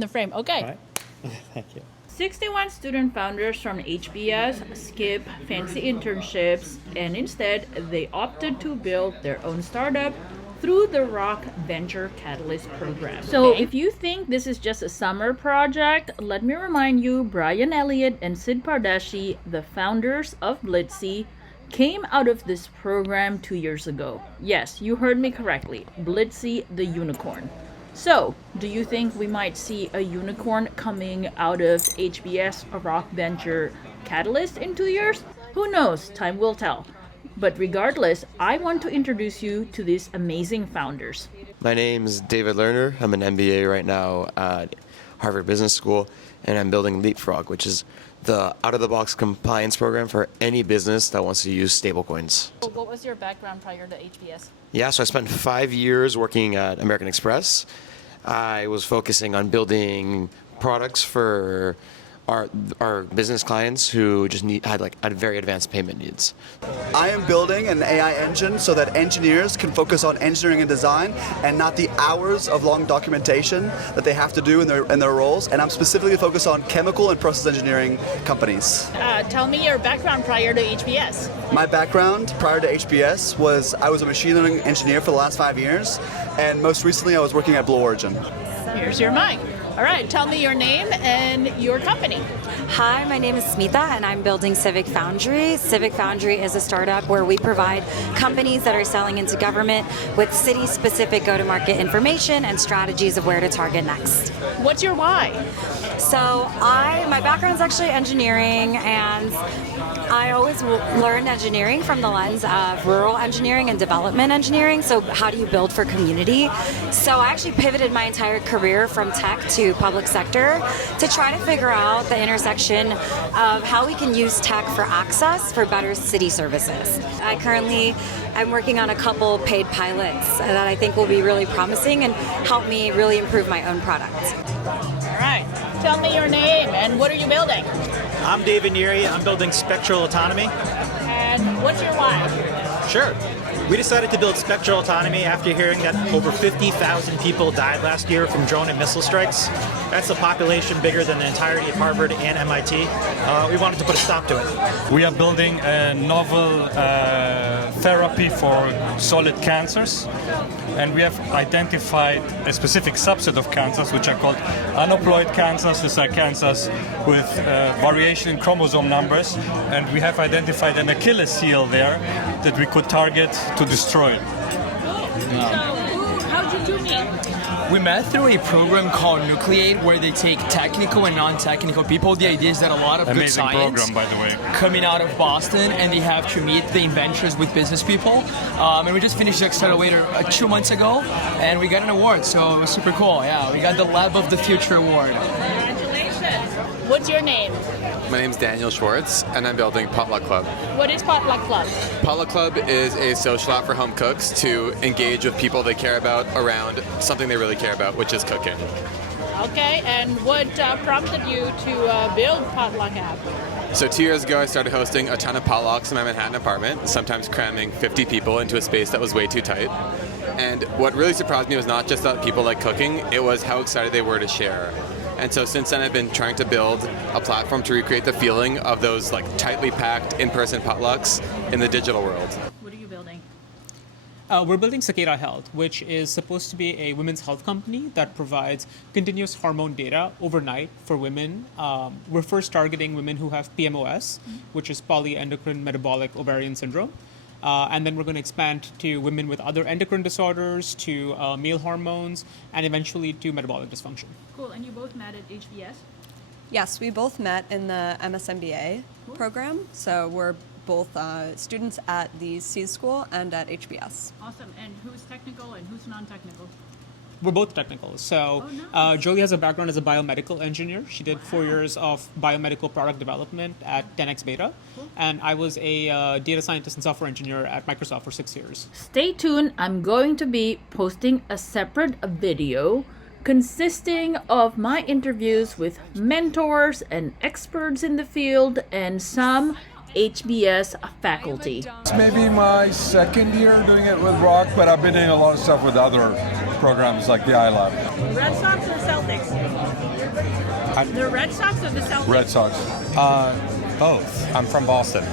the frame. Okay. All right. Thank you. 61 student founders from HBS skip fancy internships and instead they opted to build their own startup through the Rock Venture Catalyst program. So if you think this is just a summer project, let me remind you, Brian Elliott and Sid Pardeshi, the founders of Blitzy, came out of this program 2 years ago. Yes, you heard me correctly. Blitzy the unicorn. So, do you think we might see a unicorn coming out of HBS Rock Venture Catalyst in 2 years? Who knows? Time will tell. But regardless, I want to introduce you to these amazing founders. My name's David Lerner. I'm an MBA right now at Harvard Business School, and I'm building Leapfrog, which is the out-of-the-box compliance program for any business that wants to use stablecoins. What was your background prior to HBS? Yeah, so I spent 5 years working at American Express. I was focusing on building products for our business clients who just had very advanced payment needs. I am building an AI engine so that engineers can focus on engineering and design and not the hours of long documentation that they have to do in their roles. And I'm specifically focused on chemical and process engineering companies. Tell me your background prior to HBS. My background prior to HBS was I was a machine learning engineer for the last 5 years, and most recently I was working at Blue Origin. Here's your mic. All right, tell me your name and your company. Hi, my name is Smita and I'm building Civic Foundry. Civic Foundry is a startup where we provide companies that are selling into government with city-specific go-to-market information and strategies of where to target next. What's your why? So my background's actually engineering, and I always learned engineering from the lens of rural engineering and development engineering. So how do you build for community? So I actually pivoted my entire career from tech to public sector to try to figure out the intersection of how we can use tech for access for better city services. I currently am working on a couple paid pilots that I think will be really promising and help me really improve my own product. All right. Tell me your name and what are you building? I'm David Neary. I'm building Spectral Autonomy. And what's your why? Sure. We decided to build Spectral Autonomy after hearing that over 50,000 people died last year from drone and missile strikes. That's a population bigger than the entirety of Harvard and MIT. We wanted to put a stop to it. We are building a novel therapy for solid cancers, and we have identified a specific subset of cancers which are called aneuploid cancers. These are cancers with variation in chromosome numbers, and we have identified an Achilles heel there that we could target to destroy it. How did you meet? We met through a program called Nucleate, where they take technical and non-technical people. The idea is that a lot of good science program, by the way, coming out of Boston, and they have to meet the inventors with business people. And we just finished the accelerator 2 months ago, and we got an award, so it was super cool. Yeah, we got the Lab of the Future award. Congratulations. What's your name? My name's Daniel Schwartz, and I'm building Potluck Club. What is Potluck Club? Potluck Club is a social app for home cooks to engage with people they care about around something they really care about, which is cooking. Okay, and what prompted you to build Potluck app? So 2 years ago, I started hosting a ton of potlucks in my Manhattan apartment, sometimes cramming 50 people into a space that was way too tight. And what really surprised me was not just that people like cooking, it was how excited they were to share. And so since then, I've been trying to build a platform to recreate the feeling of those tightly packed in-person potlucks in the digital world. What are you building? We're building Cicada Health, which is supposed to be a women's health company that provides continuous hormone data overnight for women. We're first targeting women who have PMOS, which is polyendocrine metabolic ovarian syndrome. And then we're going to expand to women with other endocrine disorders, to male hormones, and eventually to metabolic dysfunction. Cool, and you both met at HBS? Yes, we both met in the MSMBA program. So we're both students at the C School and at HBS. Awesome, and who's technical and who's non-technical? We're both technical. So nice. Jolie has a background as a biomedical engineer. She did 4 years of biomedical product development at 10x Beta. Cool. And I was a data scientist and software engineer at Microsoft for 6 years. Stay tuned. I'm going to be posting a separate video consisting of my interviews with mentors and experts in the field and some HBS faculty. It's maybe my second year doing it with Rock, but I've been doing a lot of stuff with other programs like the iLab. Red Sox or Celtics? The Red Sox or the Celtics? Red Sox. Both. I'm from Boston.